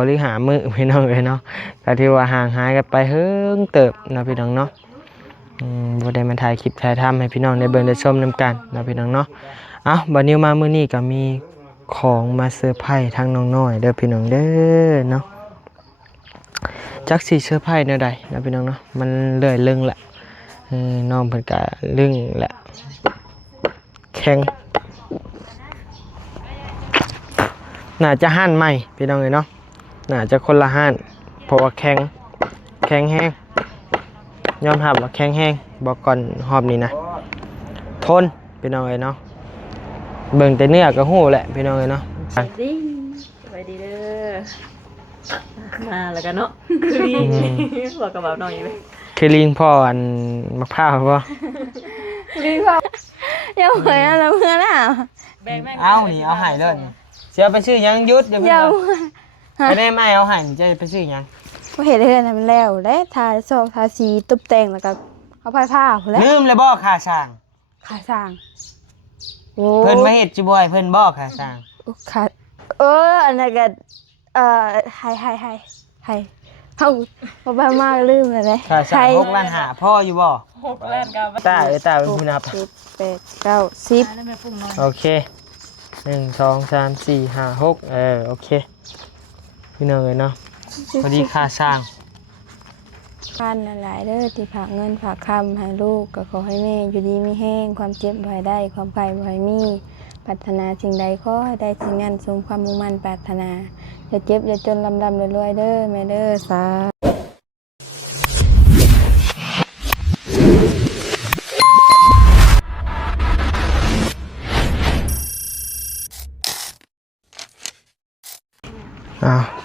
บริหารมือพี่น้องเลยเนาะก็ที่ว่าห่างหายกันไปเฮิงเติบเนาะพี่น้องเนาะบ่ได้มาถ่ายคลิปถ่ายทำให้พี่น้องได้เบิ่งได้ชมนำกันเนาะพี่น้องเนาะบัดนี้มามื้อนี้ก็มีของมาเซอร์ไพรส์ทางน้องน้อยเด้อพี่น้องเด้อเนาะจักสิเซอร์ไพรส์แนวใดเนาะพี่น้องเนาะมันเลื่อยลึงแหละน้องเพิ่นก็ลึงแหละแข็งน่าจะหั่นใหม่พี่น้องเอ้ยเนาะน่าจะคนละหั่นเพราะว่าแข็งแห้งยอมรับว่าแข็งแห้งบอกก่อนหอบนี้นะทนพี่น้องเอ้ยเนาะเบิ่งแต่เนื้อก็ฮู้แหละพี่น้องเอ้ยเนาะสบายดีเด้อมาแล้วกันเนาะคือลิงบอกกับบ่าวน้อยเลยคือลิงพ่ออันมะพร้าวบ่ลิงพ่อยังเหมือนอะไรเพื่อนอ่ะเอานี่เอาให้เลยเสียไปซื้อยังยุดเดี๋ยวเพิ่นไปได้ไม่เอาให้จะไปซื้อยังก็เห็นเพื่อนมันแล้วและทาซอกทาสีตุบแต่งแล้วก็เอาผ้าแล้วลืมเลยบ่ค่าสร้างขาสร้างเพิ่นมาเฮ็ดจิบ่ให้เพิ่นบ่ค่าสร้างขาอันนั้นก็ให้เฮาบ่มากลืมเลยค่าสร้าง6ล้าน5พ่ออยู่บ่6ล้านก็ตาเป็นผู้นับ7 8 9 10โอเค1 2 3 4 5 6โอเคพี่น้องเอ้ยเนาะพอดีค่าสร้างพันหลายเด้อที่ฝากเงินฝากคำให้ลูกก็ขอให้แม่อยู่ดีมีแห้งความเจ็บบ่ให้ได้ความไข้บ่ให้มีปรารถนาสิ่งใดขอให้ได้สิ่งนั้นสมความมุ่งมั่นปรารถนาอย่าเจ็บอย่าจนลำรวยเด้อแม่เด้อสา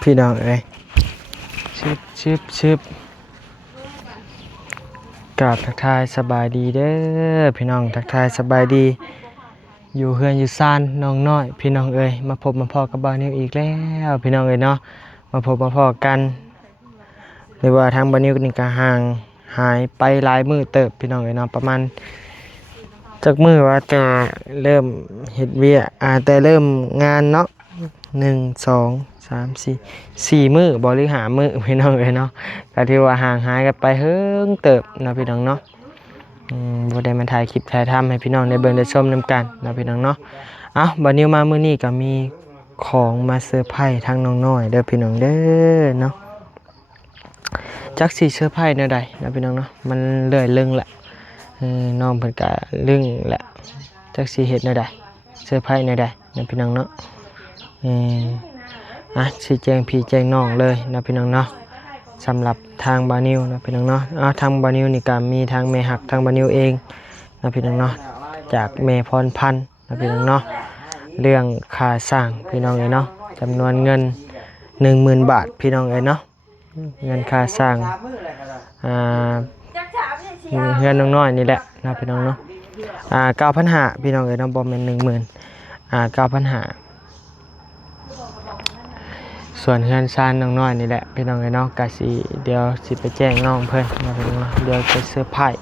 พี่น้องเอ้ยชึบกราบทักทายสบายดีเด้อพี่น้องทักทายสบายดีอยู่เฮือนอยู่ซ่านน้องน้อยพี่น้องเอ้ยมาพบมาพอกับบ่าวนิวอีกแล้วพี่น้องเอ้ยเนาะมาพบมาพอกันหรือว่าทางบ่าวนิวนี่ก็ห่างหายไปหลายมื้อเติบพี่น้องเอ้ยเนาะประมาณจักมื้อว่าจะเริ่มเฮ็ดเวียแต่เริ่มงานเนาะ1 2 3 4 มื้อบริหารมื้อพี่น้องเอ้ยเนาะก็ที่ว่าห่างหายกันไปเฮิงเติบเนาะพี่น้องเนาะบ่ได้มาถ่ายคลิปถ่ายทำให้พี่น้องได้เบิ่งได้ชมนำกันเนาะพี่น้องเนาะบัดนี้มามื้อนี้ก็มีของมาเซอร์ไพรส์ทางน้องน้อยเด้อพี่น้องเด้อเนาะจักสิเซอร์ไพรส์แนวใดเนาะพี่น้องเนาะมันเลื่อยลึงแหละน้องเพิ่นก็ลึงแหละจักสิเฮ็ดแนวใดเซอร์ไพรส์แนวใดเนาะพี่น้องเนาะชี้แจงพี่แจงน้องเลยนะพี่น้องเนาะสำหรับทางบานิวนะพี่น้องเนาะทางบานิวนี่ก็มีทางแม่หักทางบานิวเองนะพี่น้องเนาะจากแม่พรพันธ์นะพี่น้องเนาะเรื่องค่าสร้างพี่น้องเอ้ยเนาะจำนวนเงิน 10,000 บาทพี่น้องเอ้ยเนาะเงินค่าสร้างเงินน้อยๆนี่แหละนะพี่น้องเนาะ9,500พี่น้องเอ้ยเนาะบ่แม่น 10,000 9,500ส่วนเฮือนซานน้องน้อยนี่แหละพี่น้องไอ้น้องกะสิเดี๋ยวสิไปแจ้งน้องเพิ่นนะพี่น้องเดี๋ยวจะเซอร์ไพรส์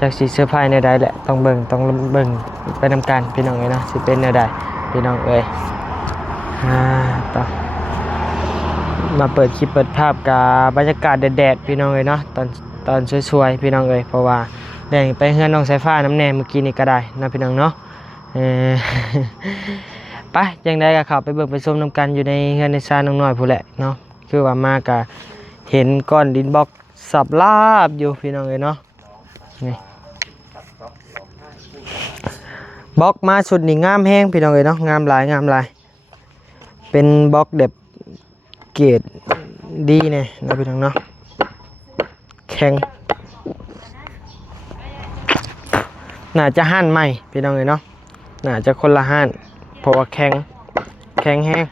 จากสิเซอร์ไพรส์ในใดแหละต้องเบิ่งไปนำกันพี่น้องเอ้ยเนาะสิเป็นในใดพี่น้องเอ้ยต่อมาเปิดคลิปเปิดภาพกับบรรยากาศแดดๆพี่น้องเอ้ยเนาะตอนสวยๆพี่น้องเอ้ยเพราะว่าแดงไปเฮือนน้องสายฟ้าน้ำแน่เมื่อกี้นี่ก็ได้นะพี่น้องเนาะไปยังได้ก็เข้าไปเบิ่งไปชมนำกันอยู่ในเฮือนในซานน้องน้อยพู้นแหละเนาะคือว่ามาก็เห็นก้อนดินบล็อกสับลาบอยู่พี่น้องเอ้ยเนาะนี่บล็อกมาชุดนี่งามแฮงพี่น้องเอ้ยเนาะงามหลายเป็นบล็อกแบบเกรดดีแน่นะพี่น้องเนาะแข็งน่าจะหั่นใหม่พี่น้องเอ้ยเนาะน่าจะคนละหั่นเพราะว่าแข็งแห้ง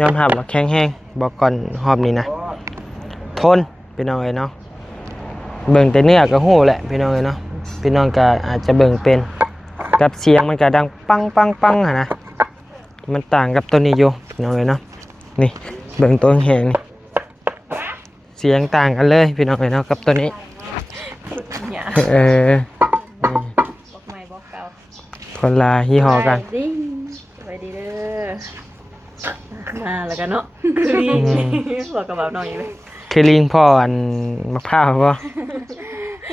ยอมรับว่าแข็งแห้งบอกก่อนหอบนี้นะทนพี่น้องเอ้ยเนาะเบิ่งแต่เนื้อก็ฮู้แหละพี่น้องเอ้ยเนาะพี่น้องก็อาจจะเบิ่งเป็นกับเสียงมันก็ดังปังนะมันต่างกับตัวนี้อยู่พี่น้องเอ้ยเนาะนี่เบิ่งตัวแห้งนี่เสียงต่างกันเลยพี่น้องเอ้ยเนาะกับตัวนี้บอกใหม่บอกเก่าคนละยี่ห้อกันสบายดีเด้อม มาแล้วกันเนาะคือลิงบอกกับบ่าวน้อยเลย คือลิงพ่ออันมะพร้าวบ่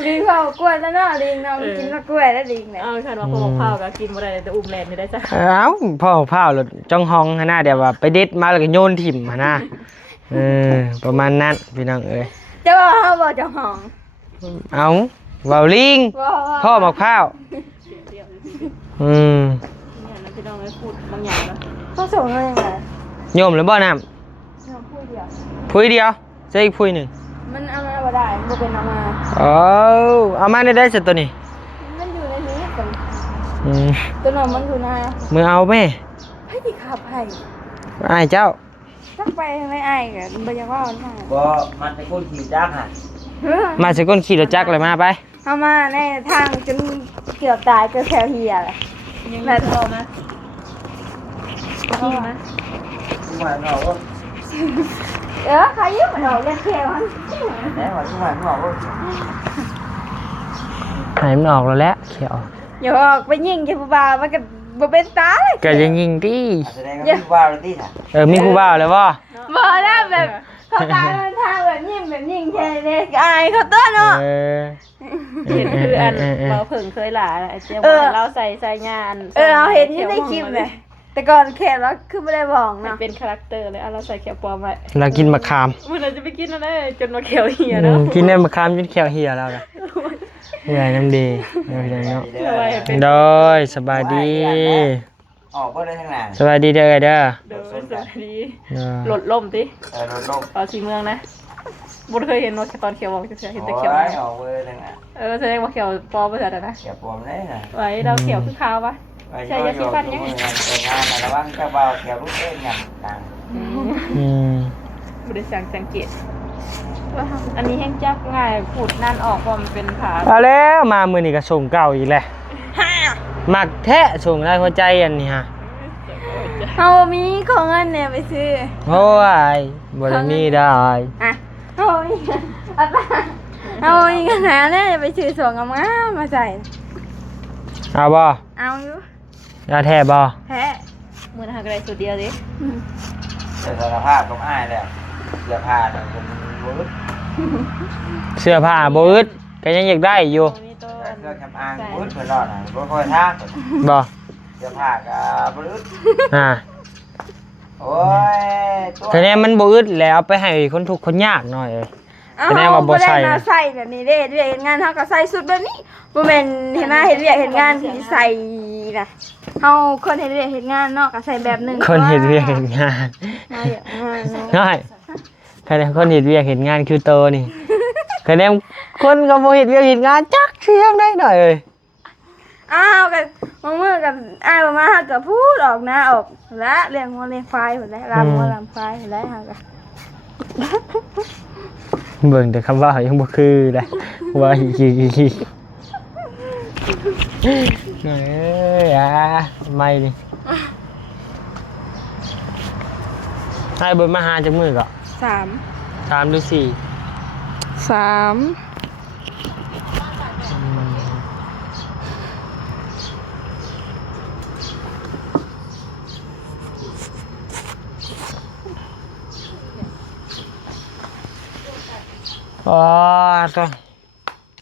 ลิงเขากล้วยแล้วเนาะลิงเนาะกินมะกล้วยแล้วลิงเนี่ย เอาคันว่าพวกข้าวก็กินบ่ได้แต่อุ้มแลนไม่ได้จ้ะ เอ้าพ่อมะพร้าวแล้วจ้องห้องหั่นน่ะเดี๋ยวว่าไปเด็ดมาแล้วก็โยนถิ่มหั่นน่ะประมาณนั้นพี่น้องเอ้ย เจ้าเฮาบ่เจ้าห้อง เอาเว้าลิง บ่ พ่อมะพร้าวอืม เนี่ยนั่นพี่น้องเลยพูดบางอย่างแล้ว เขาส่งมาจังได๋ โยมหรือบ่น้ำ น้องพูดเดียว พุยเดียวใส่อีกพุยหนึ่ง มันเอามาบ่ได้บ่เป็นเอามา เอามาได้สักตัวนี้ มันอยู่ในนี้กัน อืม ตัวน้องมันอยู่นา มือเอาแม่ ให้สิขับให้ อ้ายเจ้า จักไปไม่อ้ายก็บ่อยากว่ามันมา บ่มันเป็นคนขี่จักรฮะ มาสก้นขี่รถจักรเลยมาไป เอามาในทางจนเกือบตายเกือบแถวเหียเลย ยังไม่พอมาพี่มา ทุกวันเราก็ ใครยืมมันออกเล่นแค่มัน แหน่ว่าทุกวันเราก็ หายมันออกแล้วแหละเขียว อย่าออกไปยิงจะผู้บ่าวมันก็บ่เป็นตาเลย แกจะยิงดิ แสดงว่าพี่ว่าเราที่ฮะ มีผู้บ่าวแล้วบ่ บ่ได้แบบเขาตายมันทางแบบยิงแค่นี้อายเขาตัวเนาะ เห็นคืออันเราเพิ่งเคยหลาเจ้าเราใส่งาน เราเห็นอยู่ในคลิปเลยแต่ก่อนแค่แล้วคือไม่ได้บอก มัน เนาะ เป็นคาแรคเตอร์เลยเราใส่แขวปลอมไว้ เรากินมะขาม มันเราจะไปกินอะไรจนมาเขียวเหี่ยเนาะ กินได้มะขามจนเขียวเหี่ยแล้วล่ะใหญ่น้ำดีเนาะโดยสบายดี ออกก็ได้ทั้งนั้น สบายดีเด้อเด้อ เดี๋ยวสวัสดี เด้อ หลดล่มติ รถลง ตอนสีเมืองนะบุญเคยเห็นว่าตอนเขียวบอกจะเห็นแต่ โอ้ เขียวย ออกเลยทั้งนั้น แสดงว่าเขียวปลอมไปแต่นะ เก็บปมได้น่ะ ไว้เราเขียวคือขาวปะ ใช่ยาสีฟันยัง งานระวังเจ้าบ่าวเก็บลูกเอ้ยอย่างต่าง อืม บริษัทสังเกตว่าอันนี้แห้งจับง่ายขูดนั่นออกเพราะมันเป็นขา เอาแล้วมามื้อนี้ก็ส่งเก่าอีกแล้วมักแท้ส่งได้หัวใจอันนี้ฮะ เอามีของเงินเนี่ยไปซื้อ โอ้ยบ่ได้มีได้ เอามีเอามีกันหาเนี่ยไปซื้อสวงงามๆมาใส่ เอาบ่ เอาอยู่ ยาแท้บ่ แท้ มือนะฮะก็ได้สุดเดียวดิ เสื้อสารภาพกับอ้ายแล้วเสื้อผ้าเนี่ยผมรู้ เสื้อผ้าบ่อึดก็ยังอยากได้อยู่ มีตัว เสื้อแคมป์อ้างมุดเพื่อนรอดน่ะบ่ค่อยทาง บ่ เสื้อผ้ากับรุด โอ้ยตัว คะแนนมันบ่อึดแล้วเอาไปให้คนทุกข์คนยากหน่อยเอ้ย เอา แสดงว่าบ่ใส่ ได้มาใส่แบบนี้เด้เฮ็ดงานเฮาก็ใส่สุดแบบนี้บ่แม่นเห็นมาเฮ็ดเวียกเฮ็ดงานที่ใส่น่ะเฮาคนเฮ็ดเวียกเฮ็ดงานเนาะก็ใส่แบบนึง คนเฮ็ดเวียกเฮ็ดงาน เอาอย่างนั้นเนาะ น้อยคะแนนคนเฮ็ดเวียกเฮ็ดงานคือโตนี่คะแนนคนก็บ่เฮ็ดเวียกเฮ็ดงานจักเสียงได้หน่อยเอ้ย อ้าวกันบางมื้อกันอ้ายบ่มาเฮาก็พูดออกหน้าออกละเรื่องหัวเรื่องไฟพุ่นแหละรำหัวรำไฟพุ่นแหละเฮาก็ เบิ่งแต่คำว่ายังบ่คือเลยว่าฮิเอ้ยไม่ดิให้เบิ่งมาหาจักมื้อก็ 3 3หรือ4 อ๋อตัว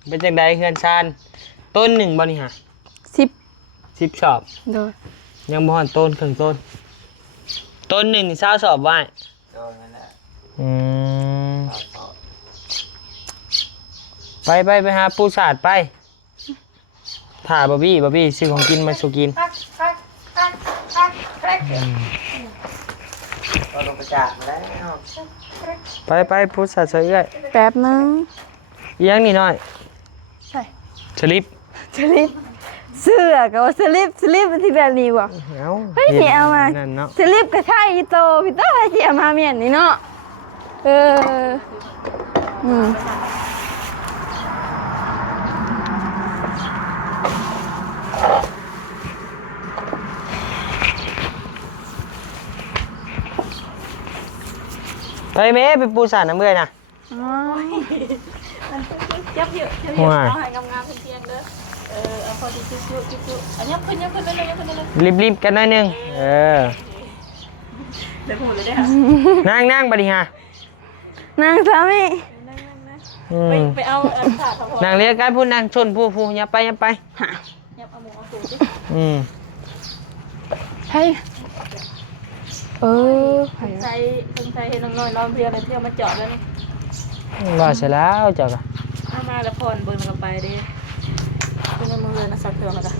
เป็นจังไดเฮือนซานต้นหนึ่งบ่นี่ฮะ 10 10 สอบ โดย ยังบ่ฮอดต้นครึ่งต้น ต้นหนึ่งนี่20 สอบไว้ โดนนั่นแหละ อืมไปหาปูสาดไปถ่าบอบบี้ซื้อของกินมาสู่กิน ก็ลงไปจากแล้ว ไปปูสาดเสื้อย แป๊บนึง อีหยังนี่น้อย ใช่ สลิป สลิปเสื้อก็ว่าสลิปมันที่แบบนี้บ่ เอ้า เฮ้ยสิเอามา นั่นเนาะ สลิปก็ใช่โตพี่โตให้สิเอามาเมียนนี่เนาะอืม ไปแม่ไปปูสาดน้ำเมื่อยนะ อ๋อ ยับเยอะยับเยอะเอาให้งามๆเพียงๆเด้อเอาพอดีจุ๊บๆอันยับขึ้นเลย รีบๆกันหน่อยหนึง ได้พูดเลยได้ค่ะ นั่งบัดนี้ฮะ นางสามี นั่ง อืม ไปเอาอันสาดพอ นั่งเรียกกันพูดนั่งชนผู้อย่าไปยับเอาหมูเอาสูตร อืม ใช่ไผ สงสัยเห็นน้องน้อยน้องเพียอะไรเที่ยวมาเจาะแล้วนี่ ว่าเสร็จแล้วเจ้าก็ เอามาแล้วพรเบิ่งกันไปดิเป็นในมือเลยนะสักเครื่องแล้วกัน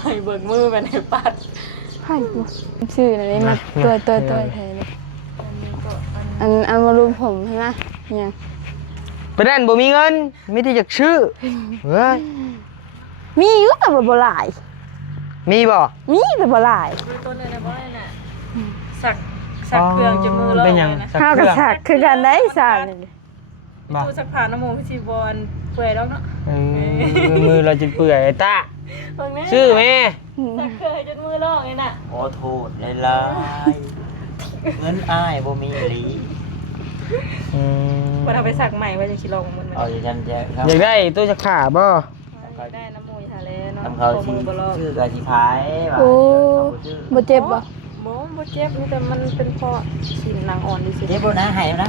ให้เบิ่งมือไปในปัด ไผบ่ชื่ออะไรมาตัวแทนเลย อันนี้ก็อันมารุมผมใช่ไหมเนี่ย ไปนั่นบ่มีเงินมีแต่อยากชื่อเฮ้ย มีอยู่แต่บ่หลาย มีบ่ มีแต่บ่หลาย ดูต้นเลยนะบ่ได้น่ะสักเครื่องจนมือเรา เป็นหยัง นะ สัก ข้าว เค กับ รื่อง ฉากคือกันได้สามนี่ บ่ ดูสักผ่านน้ำมูกพี่ชีบอลเปื่อยแล้วเนาะ มือเราจะเปื่อยไอ้ตา เบิ่งแม่ ชื่อแม่ สักเคยจนมือลอกเลยน่ะ ขอโทษหลายๆเงินอ้ายบ่มีหลี ว่าถ้าไปสักใหม่ว่าจะคิดลองมัน เอาอย่างนั้นจะครับ อยากได้ตัวจะขาบ่ ได้น้ำมูกทะเลเนาะ ทำเขาสิ มือบ่ลอก ชื่อกะสิขายว่า โอ้ เขาชื่อ บ่เจ็บบ่ บ่เจ็บนี่แต่มันเป็นเพราะชิ้นนางอ่อนดิสิ เจ็บบ่นะหายนะ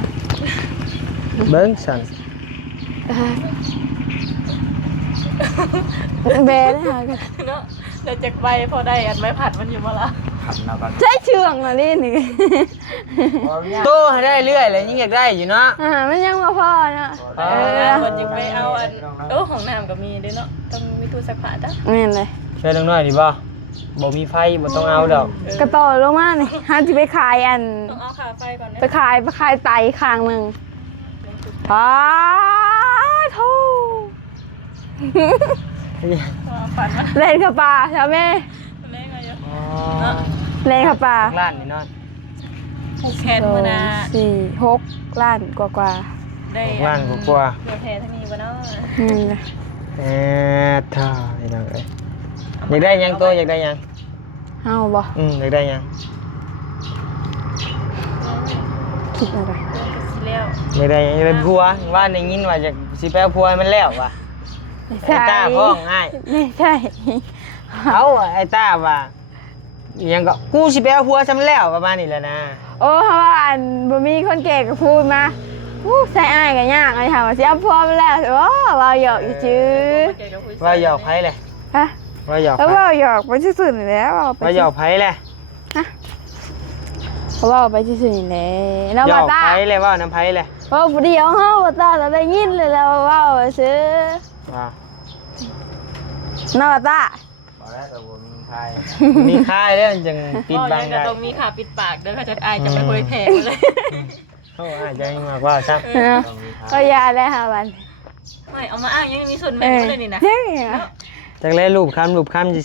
เบิ้งสั่ง แบนหากัน เนาะแต่จากใบพอได้อันไม้ผัดมันอยู่มาละ ขับเนาะก่อน ใช้เชืองน่ะนี่นี่ ตู้ให้ได้เรื่อยเลยยิ่งอยากได้อยู่เนาะ มันยังบ่พอเนาะ คนจึงไปเอาอันของน้ำก็มีด้วยเนาะต้องมีตู้ซักผ้าจ้ะ แม่นเลย ช่วยน้อยดิบ่บ่มีไฟบ่ต้องเอาดอก กระต่อลงมานี่หาสิไปขายอัน ต้องเอาขาไฟก่อนนะ ไปขายไตข้างหนึงอ้าโธ่ ฝันว่า เล่นกับปลาใช่ไหม เล่นอะไรอยู่ อ๋อ เล่นกับปลา ร้านนี่เนาะ ผูกแขนมือนะ 4-6 ล้านกว่า ได้ ร้านกว่า เรือแพทั้งนี้บ่เนาะ ๆนะ ท่าไอ้น้องเอ้ยอยากได้หยังตัวอยากได้หยัง เฮาบ่ อยากได้หยัง คิดอะไร สิแล้ว อยากได้หยังอยากได้ผัวว่าได้ยินว่าอยากสิไปเอาผัวให้มันแล้วว่ะ ไม่ ไอ้ ใช่ ตาพ้องง่าย ไม่ใช่ เอาไอ้ตาว่าอิหยังก็กูสิไปเอาผัวซำแล้วประมาณนี้แหละนะ โอ้เพราะว่าอันบ่มีคนแก่ก็พูดมาใส่อ้ายก็ยากอันนี้ค่ะว่าสิเอาพร้อมแล้วโอ้ว่าหยอกอยู่จื้อ ว่าหยอกไผเลย ฮะ ว่าหยอกไผ แล้วว่าหยอกไปซื่อๆนี่แหล้วเอาไป ว่าหยอกไผเลย เพราะว่าเอาไปซื่อๆนี่แหละแล้ว หย ว่า อก ตา ไผเลยว่าน้ำไผเลย ว่าบ่เดียวเฮาว่าตาเราได้ยินเลยแล้วว่าซื่อ ว่า น้าว่าตา บอกแล้วแต่บ่มีใคร มีค่ายแล้วมันจึงปิดบัง ก็ ได้ ต้องมีขาปิดปากเด้อเขาจะอายจะไปคุยแผงเลย เขาอาจจะมากว่าซะ เนาะ ต้องมีใคร ก็ยาแล้วค่ะวัน ไม่เอามาอ้างยังมีส่วนแบ่งเลยนี่นะ เจ๊งอ่ะ จากเล่นรูปคำ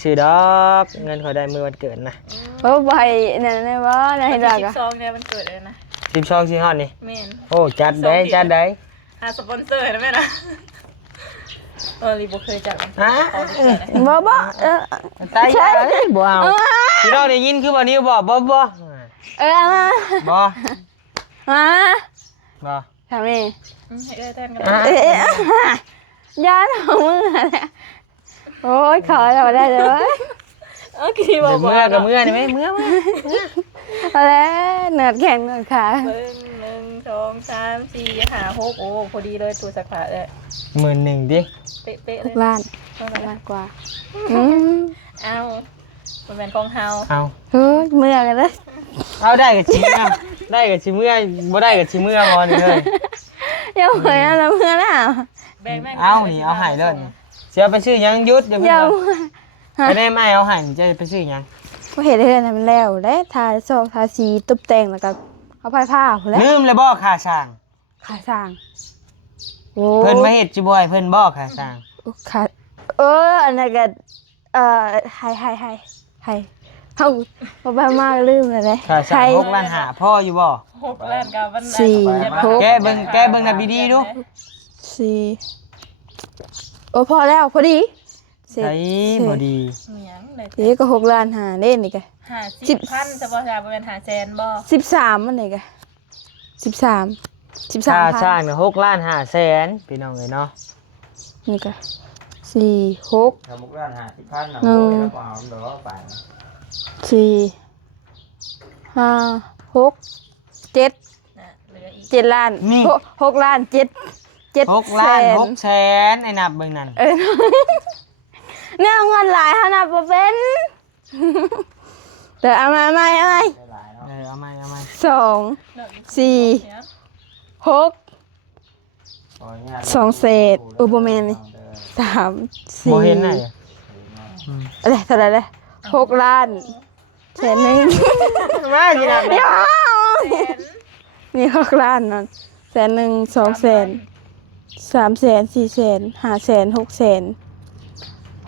ซื่อๆดอกเงินเขาได้มือวันเกิดนะ โอ้บ่ให้นั่นได้บ่ได้ดอก ที่ อ่ะ ซองเนี่ยมันเกิดเลยนะ 12สิฮอดนี่ เมน โอ้จัดได้จัดได้ หาสปอนเซอร์นะแม่นะรีบเคยจัด อ่ะ บ่ตายยาเลยบ่เอาพี่น้องได้ยินคือบ่นิ้วบ่บ่มาบ่บ่ มา บ่ ทำไม ให้ได้แต้มกัน ยาของมึงอะไรโอ้ยขอเราได้เลย กี่บอก เมื่อกับเมื่อนี่ไหมเมื่อ อะไรเนือดแข็งเนือดขา 1 2 3 4 5 6โอ้พอดีเลยตัวสักผ้าเลย 11,000ดิ เป๊ะเลย ล้านกว่าเอามันเป็นของเฮา เอา เฮ้ยเมื่อกันเลย เอาได้กับชิเมื่อได้กับชิเมื่อบ่ได้กับชิเมื่อบ่นี่เลย ยังเหมือนเราเมื่อแล้ว แบ่งแม่ เอานี่เอาให้เลยเสียไปซื้อหยังยุดอย่าเพิ่ง ยัง ไปได้ไหมเอาให้จะไปซื้อหยัง ก็เห็นเลยนะมันแล้วและทาซอกทาสีตุบแต่งแล้วก็เอาผ้าแล้ว ลืมเลยบ่ค่าสร้าง ขาสร้างโอ้ เพิ่นมาเฮ็ดจิบ่ให้เพิ่นบ่ค่าสร้าง ขาอันนั้นก็ให้เขาไปมากลืมเลย ค่าสร้าง6ล้าน5พ่ออยู่บ่ 6 ล้านกับวัน แกเบิ่งนับดีๆดู สี่โอ้พอแล้วพอดีเสร็จ ใช่บ่ดี เหมียงเลย เดี๋ยวก็6 ล้านหาเล่นนี่กะ 50,000จะบ่จะเป็น500,000บ่ 13มันนี่กะ13 ค่าสร้าง 13,000 น่ะ6ล้าน5แสนพี่น้องเอ้ยเนาะ นี่กะ4 6 ทำมุกด้าน50,000น่ะโอ้ยแล้วก็เอาดอกไป 4 5 6 7 น่ะเหลืออีก 7ล้าน6ล้าน7 6ล้าน 7 6แสนไอ้นับเบิ่งนั่น เนี่ยเอาเงินหลายขนาดบ่เป็นเดี๋ยวเอามาได้หลายเนาะ เอาใหม่ 2 4 6 ขออนุญาต 2เศษบ่แม่นนี่3 บ่เห็นไหน 4อะไรเท่าไหร่เลย6ล้านแสนหนึง มาสินับ เดี๋ยวนี่6ล้านนั่นแสนหนึ่ง2แสน3แสน4แสน5แสน6แสน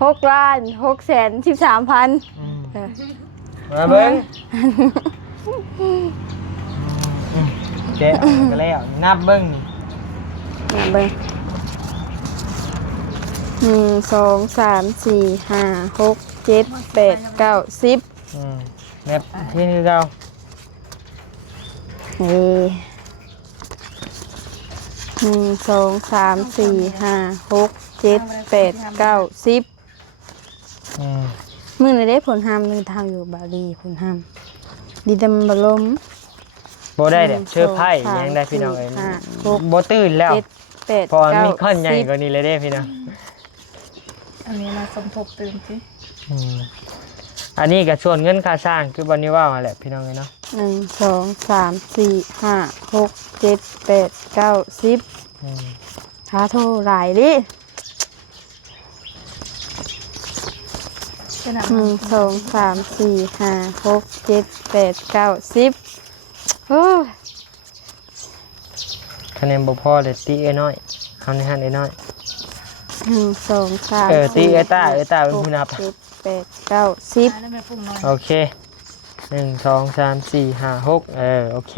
6ล้าน6แสน13,000 มาเบิ่งเจ๊ก็แล้วนับเบิ่งนี่ มาเบิ่ง1 2 3 4 5 6 7 8 9 10แมปที่นี่เรา นี่1 2 3 4 5 6 7 8 9 10มื้อนี้ได้ผลห้ามนึงทางอยู่บาลีผลห้ามดีแต่มันบ่ลม บ่ได้เด้เชื่อไพ่ยังได้พี่น้องเอ้ย 6 บ่ตื่นแล้ว 7 8 พอมี 9 ค่อนใหญ่กว่านี้เลยเด้พี่น้อง อันนี้มาสมทบตื่นสิ อันนี้ก็ส่วนเงินค่าสร้างคือวันนี้ว่าแหละพี่น้องเอ้ยเนาะ 1 2 3 4 5 6 7 8 9 10ถ้าโทรหลายดิ เป็นหนัง 1 2 3 4 5 6 7 8 9 10โอ้ย คะแนนบ่พอเด้ตีไอ้น้อยเอาในหันไอ้น้อย 1 2 3 ตีไอ้ตาเป็นผู้นับ 7 8 9 10 ได้แม่ปรุงหน่อย โอเค1 2 3 4 5 6โอเค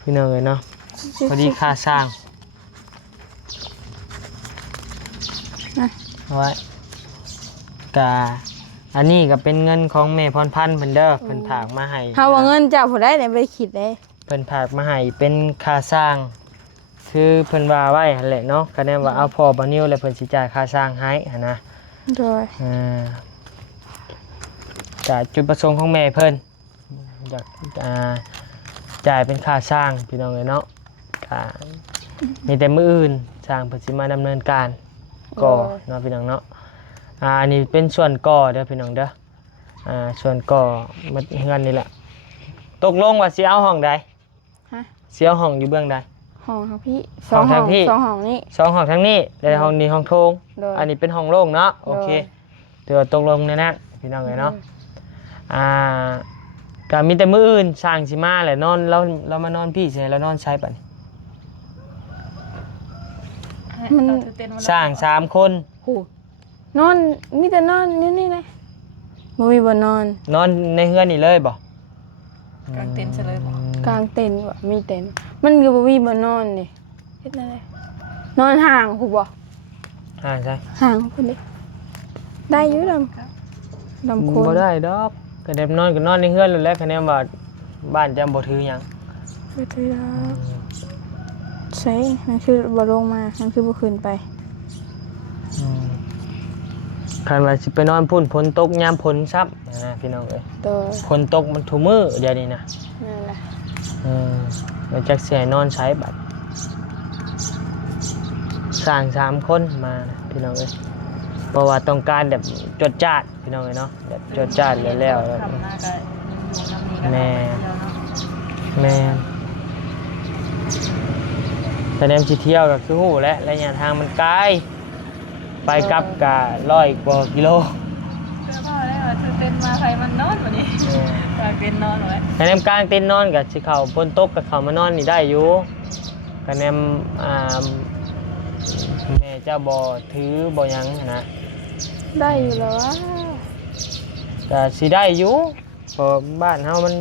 พี่น้องเอ้ยเนาะพอดีค่าสร้างเอาไว้กาอันนี้ก็เป็นเงินของแม่พรพันธ์เพิ่นเด้อเพิ่นฝากมาให้ เฮาว่าเงินจากผู้ใดได้ไปคิดได้ เพิ่นฝากมาให้เป็นค่าสร้าง คือเพิ่นว่าไว้หั่นแหละเนาะคะแนนว่าเอาพ่อบ่นิ้วแล้วเพิ่นสิจ่ายค่าสร้างให้หั่นนะ โดย จากจุดประสงค์ของแม่เพิ่นอยากจ่ายเป็นค่าสร้างพี่น้องเอ้ยเนาะก็มีแต่มื้ออื่นสร้างเพิ่นสิมาดำเนินการก่อเนาะพี่น้องเนาะอันนี้เป็นส่วนก่อเด้อพี่น้องเด้อส่วนก่อมันเฮือนนี่แหละตกลงว่าสิเอาห้องใด ฮะ สิเอาห้องอยู่เบื้องใด ห้องครับพี่ ห้องทางพี่ 2ห้องนี่ สองห้องทั้งนี้แล้วห้องนี้ห้องโถง โดย อันนี้เป็นห้องโล่งเนาะโอเค โดย เดี๋ยวตกลงแน่ๆพี่น้องเอ้ยเนาะก็มีแต่มื้ออื่นสร้างสิมาแหละนอนเรามานอนพี่สิให้เรานอนใช้บัดนี้ มัน เอาถือเต้นมา สร้าง3คน โหนอนมีแต่นอนนี่เลยบ่มีบ่นอน นอนในเฮือนนี่เลยบ่ กางเต้นเฉลยบอก กลางเต็นท์บ่มีเต็นท์มันก็บ่มีบ่นอนนี่เฮ็ดอะไรนอนห่างผู้บ่ ใช่ ห่างพุ่นดิได้อยู่ลำคน บ่ได้ดอกก็ได้นอนก็นอนในเฮือนแล้วแหละคะแนนว่าบ้านจะบ่ถือหยัง บ่ถือแล้วใช่มันคือบ่ลงมามันคือบ่ขึ้นไป คันว่าสิไปนอนพุ่นฝนตกยามฝนซับนะพี่น้องเอ้ย โดย ฝนตกมันทุมื้อเดี๋ยวนี้นะ นั่นแหละ มันจักสิให้นอนใช้บัดสร้าง3คนมานะพี่น้องเอ้ยเพราะว่าต้องการแบบจดจ้าดพี่น้องเอ้ยเนาะแบบจดจ้าดแล้วๆ ทำหน้าก็อยู่น้ำนี้ก็ แม่ ไปเที่ยวเนาะ แม่นแต่แนมสิเที่ยวก็คือฮู้แล้วระยะทางมันไกลไปกลับก็100กว่ากิโล เพื่อพ่อได้ว่าถือเต้นมาใครมันนอนวันนี้กางเต้นนอนไว้ คะแนนกลางเต็นท์นอนกับสิเขาฝนตกกับเขามานอนนี่ได้อยู่คะแนนแม่เจ้าบ่ถือบ่หยังนะ ได้อยู่แล้ววะ ก็สิได้อยู่เพราะบ้านเฮามัน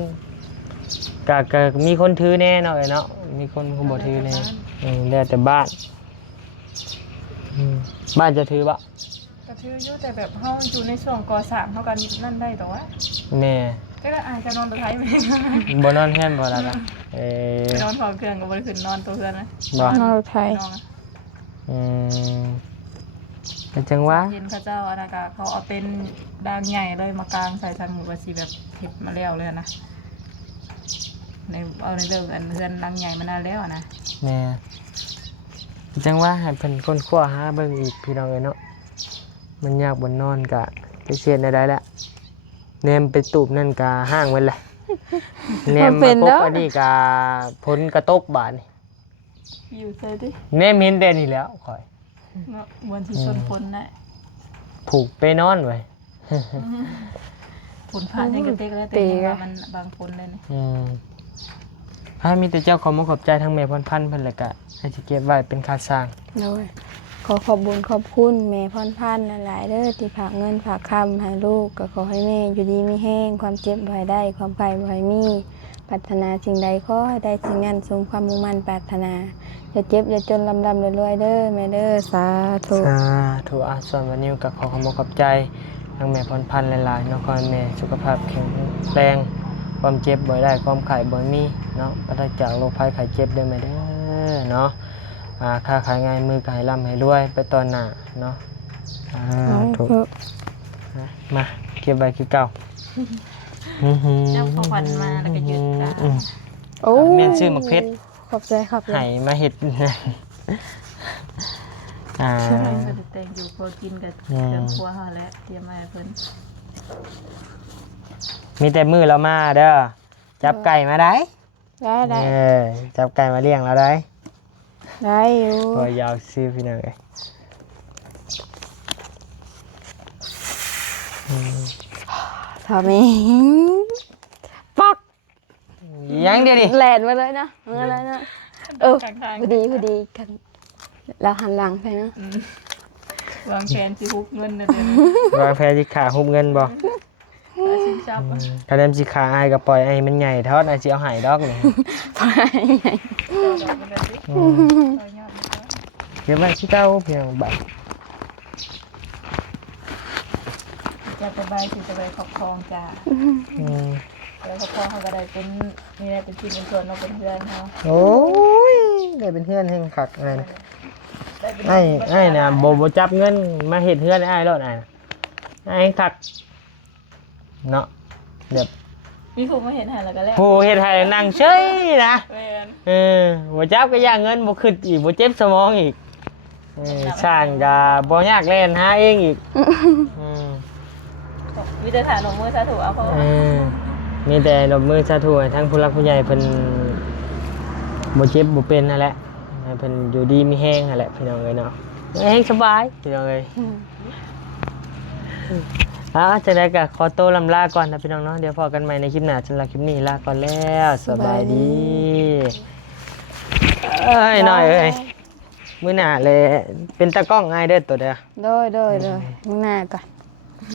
ก็มีคนถือแน่เนาะเอ้ยเนาะมีคนบ่ถือแน่แล้วแต่บ้านบ้านจะถือบ่ ก็ถืออยู่แต่แบบเฮาอยู่ในช่วงก่อสร้างเฮากันนั่นได้แต่ว่า แม่ ก็ได้อายจะนอนตัวไทยไหม บ่นอนแฮนบ่ล่ะล่ะนอนพร้อมเครื่องก็บ่ได้ขึ้นนอนตัวเพื่อนนะ บ่ นอนรถไทย นอนอะ เป็นจังหวะ เย็นเขาเจ้าอันนั้นก็เขาเอาเต็นท์ดางใหญ่เลยมากางใส่ทันหมู่ว่าสิแบบเฮ็ดมาแล้วเลยนะ ในเอาในเรื่องอันเฮือนหลังใหญ่มานานแล้วนะ แม่จังว่าให้เพิ่นค้นคว้าหาเบิ่งอีกพี่น้องเอ้ยเนาะมันยากบนนอนกะไปเสียดได้แล้วแนมไปตูบนั่นกะห้างไว้แหละแนมมาปกอันนี้กะผลกระตบบาดนี่ อยู่ใส่ดิ แนมเห็นแต่นี่แล้วข่อย เนาะวันที่ชนฝนนะ ผูกไปนอนไว้ ฝนผ่านยังกระเตกแล้วแต่ยังว่ามันบางฝนเลยนี่ ถ้ามีแต่เจ้าขอมขอบใจทั้งแม่พรพันธ์เพิ่นเลยกะให้สิเก็บไว้เป็นค่าสร้าง โดยขอขอบบุญขอบคุณแม่พรพันธ์หลายๆเด้อที่ฝากเงินฝากคำให้ลูกก็ขอให้แม่อยู่ดีมีแห้งความเจ็บบ่ให้ได้ความไข้บ่ให้มีปรารถนาสิ่งใดขอให้ได้สิ่งนั้นสมความมุ่งมั่นปรารถนาอย่าเจ็บอย่าจนลำรวยๆเด้อแม่เด้อสาธุ ถูกส่วนวันนี้ก็ขอขอบใจทั้งแม่พรพันธ์หลายๆเนาะขอให้แม่สุขภาพแข็งแรงความเจ็บบ่ได้ความไข้บ่มีเนาะปราศจากโรคภัยไข้เจ็บได้ไหมเด้อเนาะค้าขายง่ายมือก็ให้ร่ำให้รวยไปตอนหน้าเนาะถูกมาเก็บไว้คือเก่า เจ้าพ่อพันมาแล้วก็หยุดจ้า โอ้ แม่นชื่อมักเพชร ขอบใจขอบใจ ให้มาเฮ็ด เพิ่นก็แต่งอยู่พอกินกับเครื่องครัวเฮาแล้วเตรียมมาให้เพิ่น มีแต่มือเรามาเด้อจับไก่มาได้ ได้ จับไก่มาเลี้ยงเราได้ ได้อยู่ ตัวยาวซื้อพี่น้องเอ้ย ทำเองปัก ยังเดียวดิ แหลนมาเลยนะมาเลยนะพอดีกันเราหันหลังไปนะ วางแผนสิฮุบเงินนะเด้อ วางแผนสิขาหุบเงินบ่ แล้วสิจับ คะแนนสิขาอ้ายก็ปล่อยไอ้มันใหญ่ทอดอ้ายสิเอาใหายดอกนี่ ไปไง เก็บไว้ที่เก่าเพียงบัด จะไปใบสิจะไปขอบครองจ้า แล้วก็พ่อเขาก็ได้เป็นนี่ได้เป็นทีมเป็นส่วนเราเป็นเพื่อนเขา โอ้ยได้เป็นเพื่อนแห่งคักนั่น ได้เป็น ไอ้น่ะบ่จับเงินมาเฮ็ดเฮือนให้อ้ายแล้วอ้ายน่ะอ้ายคักเนาะแบบ มีผู้มาเห็นหาแล้วก็แล้ว ผู้เฮ็ดให้นั่งเฉยนะ แม่น บ่จับก็ย่างเงินบ่ขึ้นอีกบ่เจ็บสมองอีกสร้างก็บ่ยากแล่นหาเองอีก มีแต่ฐานของมือสาธุเอาเพราะว่า มีแต่ดอกมือสาธุให้ทั้งผู้รักผู้ใหญ่เพิ่นบ่เจ็บบ่เป็นนั่นแหละให้เพิ่นอยู่ดีมีแฮงนั่นแหละพี่น้องเอ้ยเนาะแฮงสบายพี่น้องเอ้ยจังได๋ก็ขอตัวลำลาก่อนนะพี่น้องเนาะเดี๋ยวพอกันใหม่ในคลิปหน้าสำหรับคลิปนี้ลาก่อนแล้วสบายดีเอ้ยน้อยเอ้ยมื้อหน้าเลยเป็นตากล้องง่ายเด้อตัวเด้อ โดยมึงหน้าก่อน